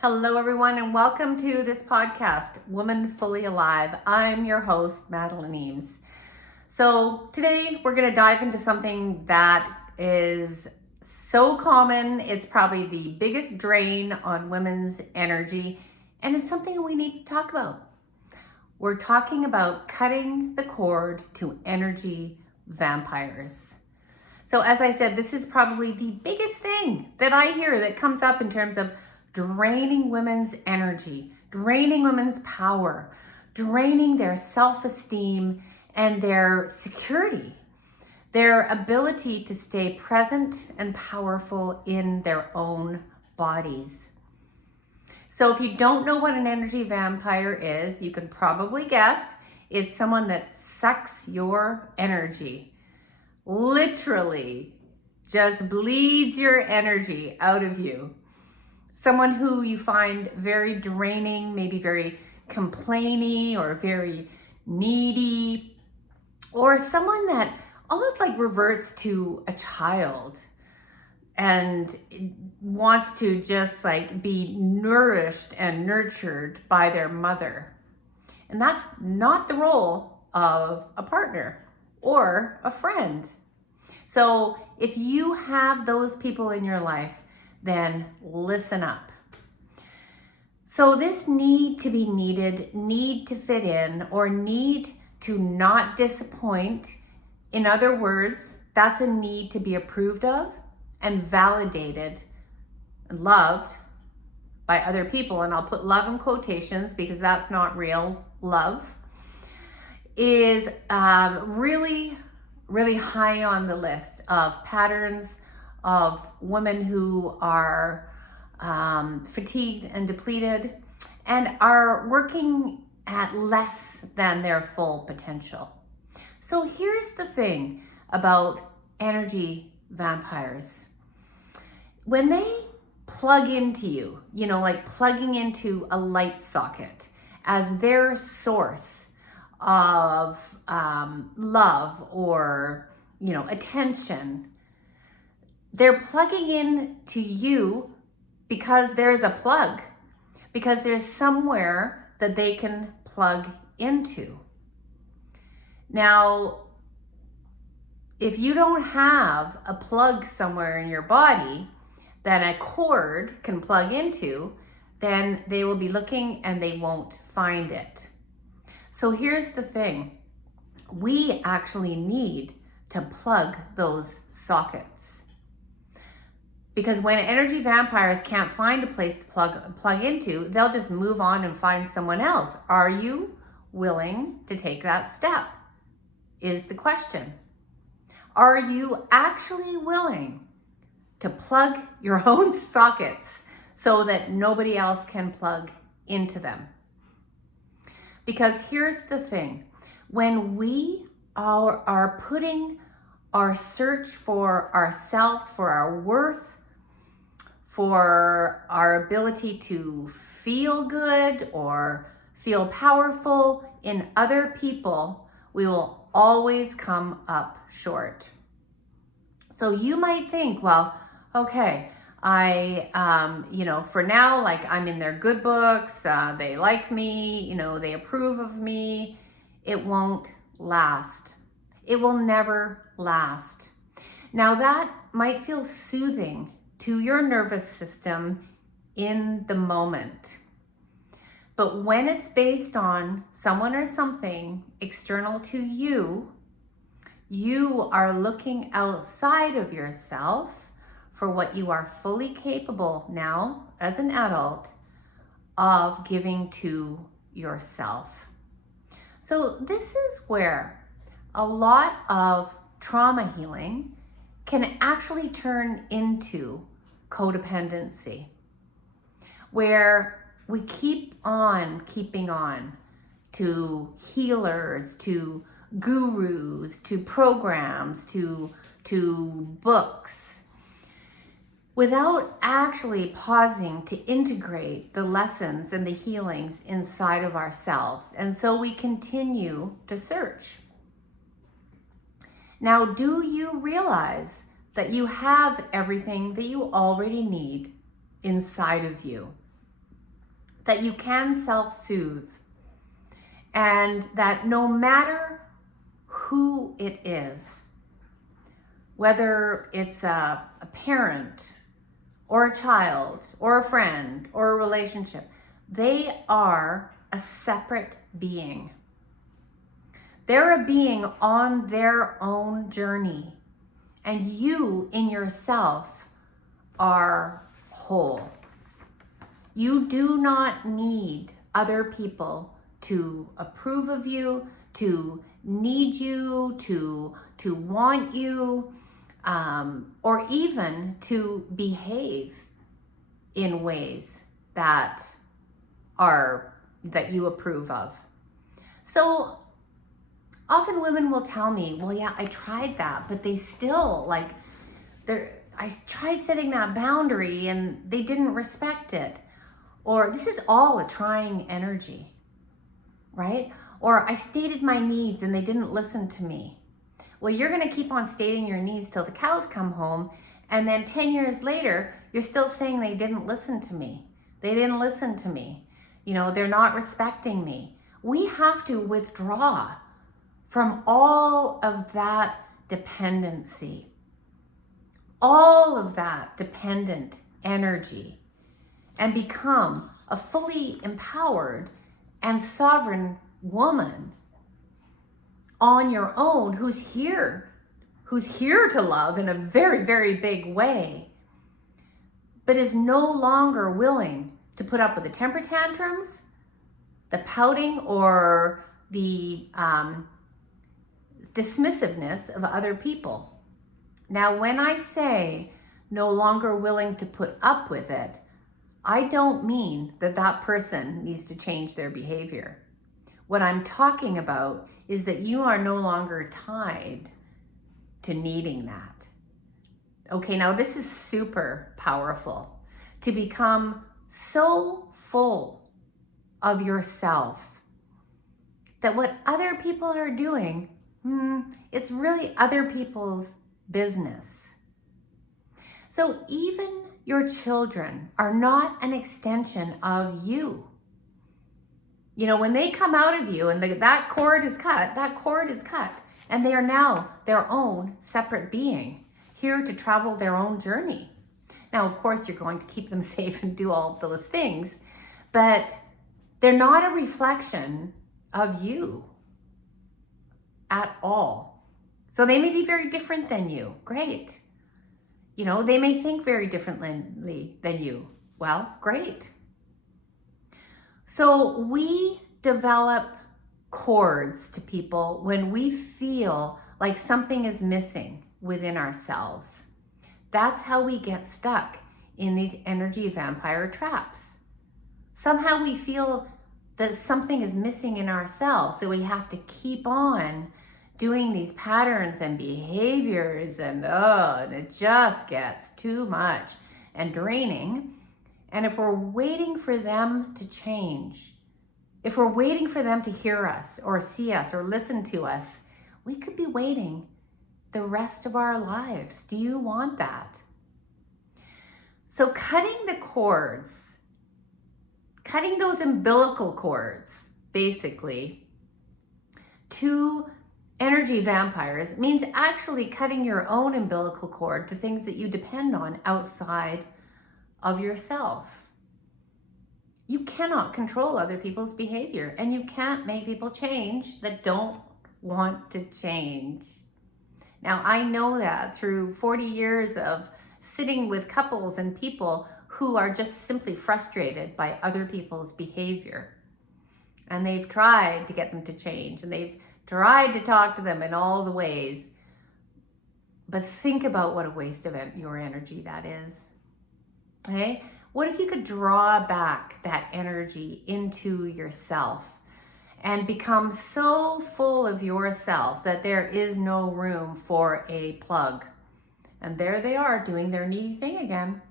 Hello, everyone, and welcome to this podcast, Woman Fully Alive. I'm your host, Madeline Eames. So today we're going to dive into something that is so common. It's probably the biggest drain on women's energy, and it's something we need to talk about. We're talking about cutting the cord to energy vampires. So as I said, this is probably the biggest thing that I hear that comes up in terms of draining women's energy, draining women's power, draining their self-esteem and their security, their ability to stay present and powerful in their own bodies. So if you don't know what an energy vampire is, you can probably guess it's someone that sucks your energy. Literally just bleeds your energy out of you. Someone who you find very draining, maybe very complainy or very needy, or someone that almost like reverts to a child and wants to just like be nourished and nurtured by their mother. And that's not the role of a partner or a friend. So if you have those people in your life, then listen up. So this need to be needed, need to fit in, or need to not disappoint, in other words, that's a need to be approved of and validated and loved by other people. And I'll put love in quotations because that's not real love, is really high on the list of patterns of women who are fatigued and depleted and are working at less than their full potential. So here's the thing about energy vampires. When they plug into you, like plugging into a light socket as their source of love or attention, they're plugging in to you because there's a plug, because there's somewhere that they can plug into. Now, if you don't have a plug somewhere in your body that a cord can plug into, then they will be looking and they won't find it. So here's the thing. We actually need to plug those sockets. Because when energy vampires can't find a place to plug into, they'll just move on and find someone else. Are you willing to take that step? Is the question. Are you actually willing to plug your own sockets so that nobody else can plug into them? Because here's the thing, when we are putting our search for ourselves, for our worth, for our ability to feel good or feel powerful in other people, we will always come up short. So you might think, well, okay, I, for now, like I'm in their good books, they like me, they approve of me. It won't last. It will never last. Now that might feel soothing to your nervous system in the moment. But when it's based on someone or something external to you, you are looking outside of yourself for what you are fully capable now as an adult of giving to yourself. So this is where a lot of trauma healing can actually turn into codependency, where we keep on keeping on to healers, to gurus, to programs, to books, without actually pausing to integrate the lessons and the healings inside of ourselves. And so we continue to search. Now, do you realize that you have everything that you already need inside of you? that you can self-soothe, and that no matter who it is, whether it's a parent or a child or a friend or a relationship, they are a separate being. They're a being on their own journey, and you in yourself are whole. You do not need other people to approve of you, to need you, to want you, or even to behave in ways that you approve of. So often women will tell me, well, yeah, I tried that, but they still I tried setting that boundary and they didn't respect it. Or this is all a trying energy, right? Or I stated my needs and they didn't listen to me. Well, you're going to keep on stating your needs till the cows come home. And then 10 years later, you're still saying they didn't listen to me. They didn't listen to me. They're not respecting me. We have to withdraw from all of that dependency, all of that dependent energy, and become a fully empowered and sovereign woman on your own, who's here to love in a very, very big way, but is no longer willing to put up with the temper tantrums, the pouting, or the dismissiveness of other people. Now, when I say no longer willing to put up with it, I don't mean that person needs to change their behavior. What I'm talking about is that you are no longer tied to needing that. Okay, now this is super powerful, to become so full of yourself that what other people are doing, it's really other people's business. So even your children are not an extension of you. When they come out of you and that cord is cut, and they are now their own separate being, here to travel their own journey. Now, of course, you're going to keep them safe and do all of those things, but they're not a reflection of you at all. So they may be very different than you. Great. They may think very differently than you. Well, great. So we develop cords to people when we feel like something is missing within ourselves. That's how we get stuck in these energy vampire traps. Somehow we feel that something is missing in ourselves, so we have to keep on doing these patterns and behaviors, and it just gets too much and draining. And if we're waiting for them to change, if we're waiting for them to hear us or see us or listen to us, we could be waiting the rest of our lives. Do you want that? So cutting the cords, cutting those umbilical cords, basically, to energy vampires means actually cutting your own umbilical cord to things that you depend on outside of yourself. You cannot control other people's behavior, and you can't make people change that don't want to change. Now, I know that through 40 years of sitting with couples and people who are just simply frustrated by other people's behavior. And they've tried to get them to change, and they've tried to talk to them in all the ways. But think about what a waste of your energy that is. Okay? What if you could draw back that energy into yourself and become so full of yourself that there is no room for a plug? And there they are doing their needy thing again.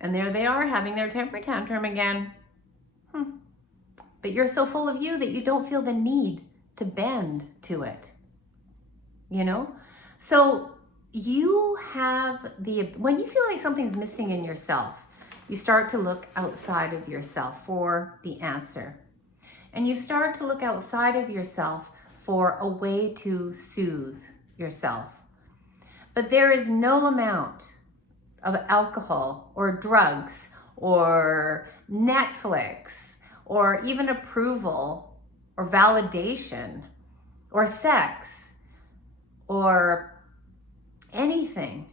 And there they are having their temper tantrum again. But you're so full of you that you don't feel the need to bend to it. So you have when you feel like something's missing in yourself, you start to look outside of yourself for the answer. And you start to look outside of yourself for a way to soothe yourself. But there is no amount of alcohol or drugs or Netflix or even approval or validation or sex or anything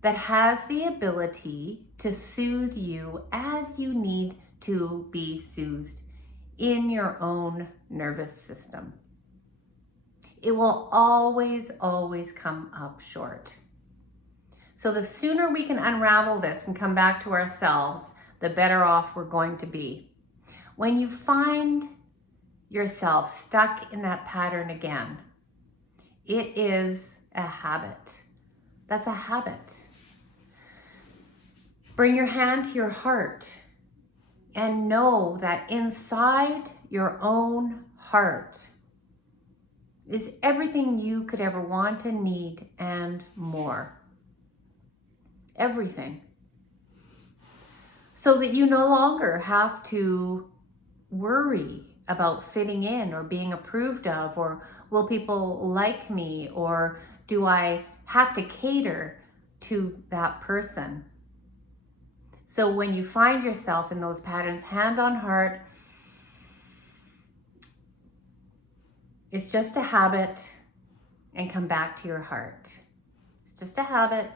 that has the ability to soothe you as you need to be soothed in your own nervous system. It will always, always come up short. So the sooner we can unravel this and come back to ourselves, the better off we're going to be. When you find yourself stuck in that pattern again, it is a habit. That's a habit. Bring your hand to your heart and know that inside your own heart is everything you could ever want and need and more. Everything. So that you no longer have to worry about fitting in or being approved of, or will people like me, or do I have to cater to that person? So when you find yourself in those patterns, hand on heart, it's just a habit, and come back to your heart. It's just a habit.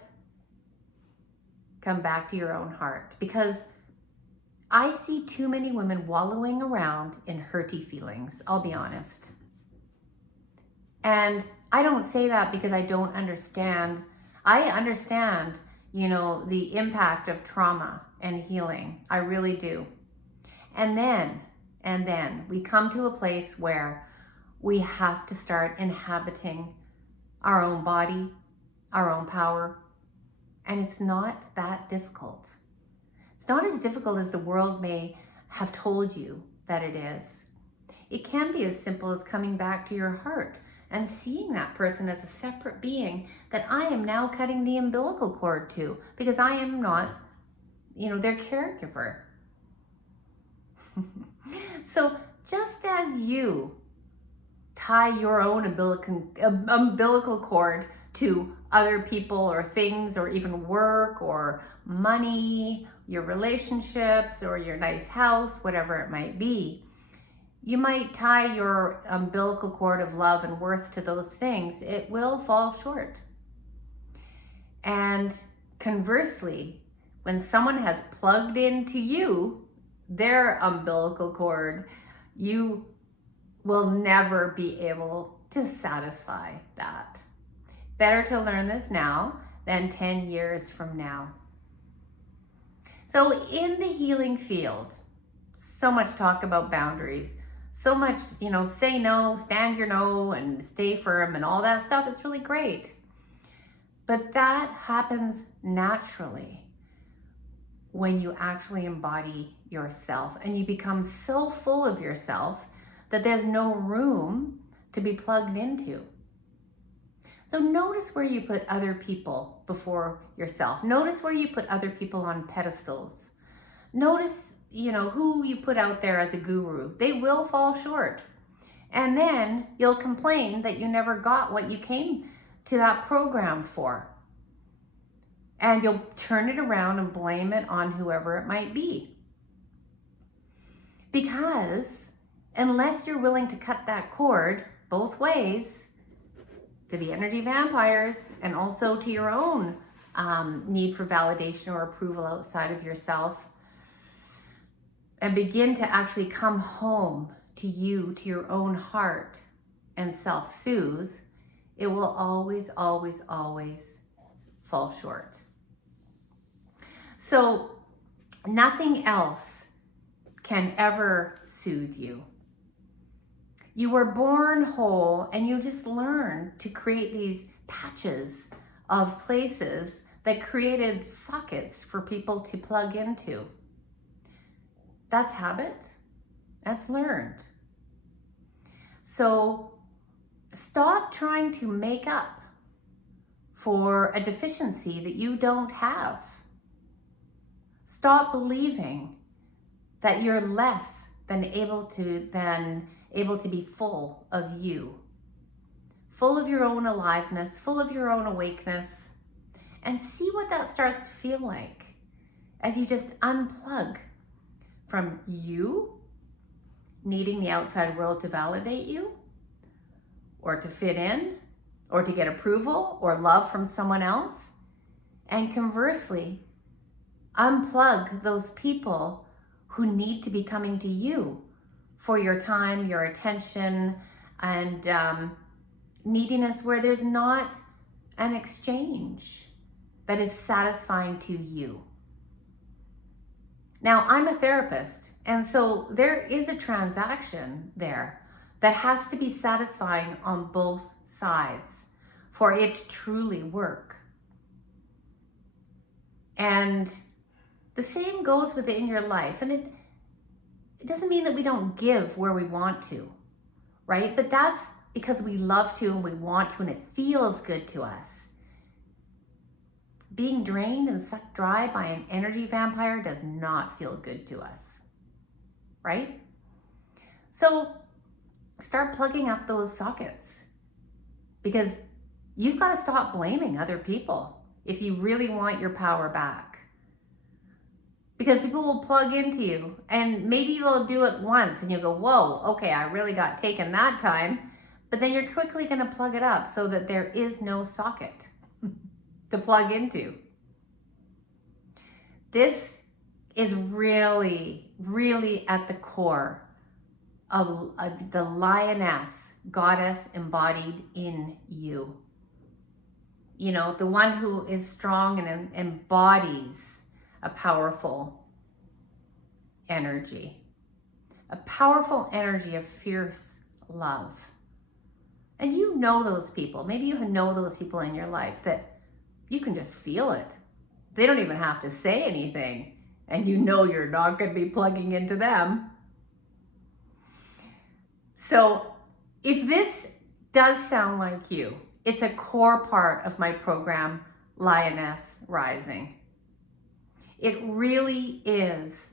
Come back to your own heart, because I see too many women wallowing around in hurty feelings, I'll be honest. And I don't say that because I don't understand. I understand, the impact of trauma and healing. I really do. And then we come to a place where we have to start inhabiting our own body, our own power. And it's not that difficult. It's not as difficult as the world may have told you that it is. It can be as simple as coming back to your heart and seeing that person as a separate being that I am now cutting the umbilical cord to, because I am not, their caregiver. So just as you tie your own umbilical cord to other people or things or even work or money, your relationships or your nice house, whatever it might be, you might tie your umbilical cord of love and worth to those things. It will fall short. And conversely, when someone has plugged into you, their umbilical cord, you will never be able to satisfy that. Better to learn this now than 10 years from now. So in the healing field, so much talk about boundaries, so much, say no, stand your no, and stay firm and all that stuff. It's really great. But that happens naturally when you actually embody yourself and you become so full of yourself that there's no room to be plugged into. So notice where you put other people before yourself. Notice where you put other people on pedestals. Notice, who you put out there as a guru. They will fall short. And then you'll complain that you never got what you came to that program for. And you'll turn it around and blame it on whoever it might be. Because unless you're willing to cut that cord both ways, to the energy vampires and also to your own need for validation or approval outside of yourself, and begin to actually come home to you, to your own heart, and self-soothe, it will always, always, always fall short. So nothing else can ever soothe you. You were born whole, and you just learn to create these patches of places that created sockets for people to plug into. That's habit. That's learned. So stop trying to make up for a deficiency that you don't have. Stop believing that you're less than able to be full of you, full of your own aliveness, full of your own awakeness, and see what that starts to feel like as you just unplug from you needing the outside world to validate you, or to fit in, or to get approval or love from someone else. And conversely, unplug those people who need to be coming to you for your time, your attention, and neediness, where there's not an exchange that is satisfying to you. Now, I'm a therapist, and so there is a transaction there that has to be satisfying on both sides for it to truly work. And the same goes within your life. And it doesn't mean that we don't give where we want to, right? But that's because we love to and we want to and it feels good to us. Being drained and sucked dry by an energy vampire does not feel good to us, right? So start plugging up those sockets, because you've got to stop blaming other people if you really want your power back. Because people will plug into you and maybe they'll do it once and you'll go, whoa, okay, I really got taken that time. But then you're quickly going to plug it up so that there is no socket to plug into. This is really, really at the core of the lioness, goddess embodied in you. You know, the one who is strong and embodies a powerful energy of fierce love. And you know those people. Maybe you know those people in your life that you can just feel it. They don't even have to say anything, and you know you're not going to be plugging into them. So if this does sound like you, it's a core part of my program, Lioness Rising. It really is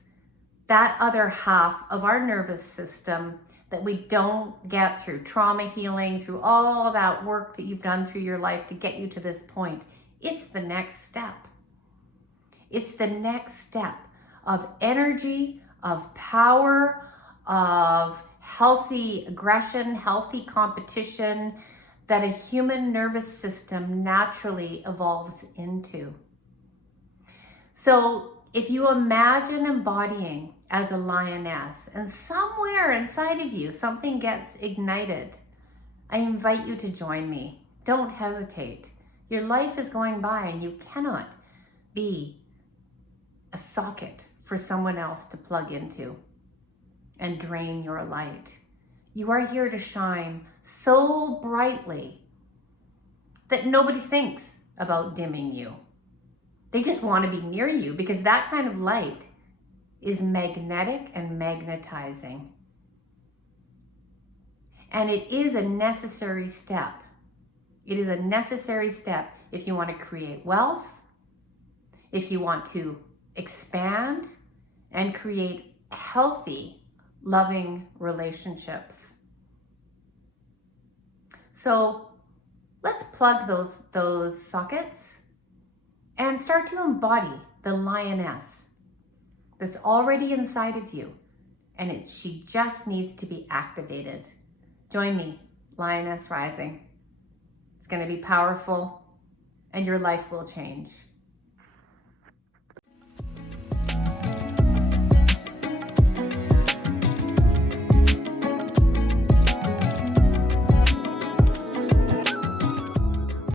that other half of our nervous system that we don't get through trauma healing, through all that work that you've done through your life to get you to this point. It's the next step. It's the next step of energy, of power, of healthy aggression, healthy competition that a human nervous system naturally evolves into. So if you imagine embodying as a lioness and somewhere inside of you something gets ignited, I invite you to join me. Don't hesitate. Your life is going by and you cannot be a socket for someone else to plug into and drain your light. You are here to shine so brightly that nobody thinks about dimming you. They just want to be near you because that kind of light is magnetic and magnetizing. And it is a necessary step. It is a necessary step if you want to create wealth, if you want to expand and create healthy, loving relationships. So let's plug those sockets and start to embody the lioness that's already inside of you, and she just needs to be activated. Join me, Lioness Rising. It's going to be powerful and your life will change.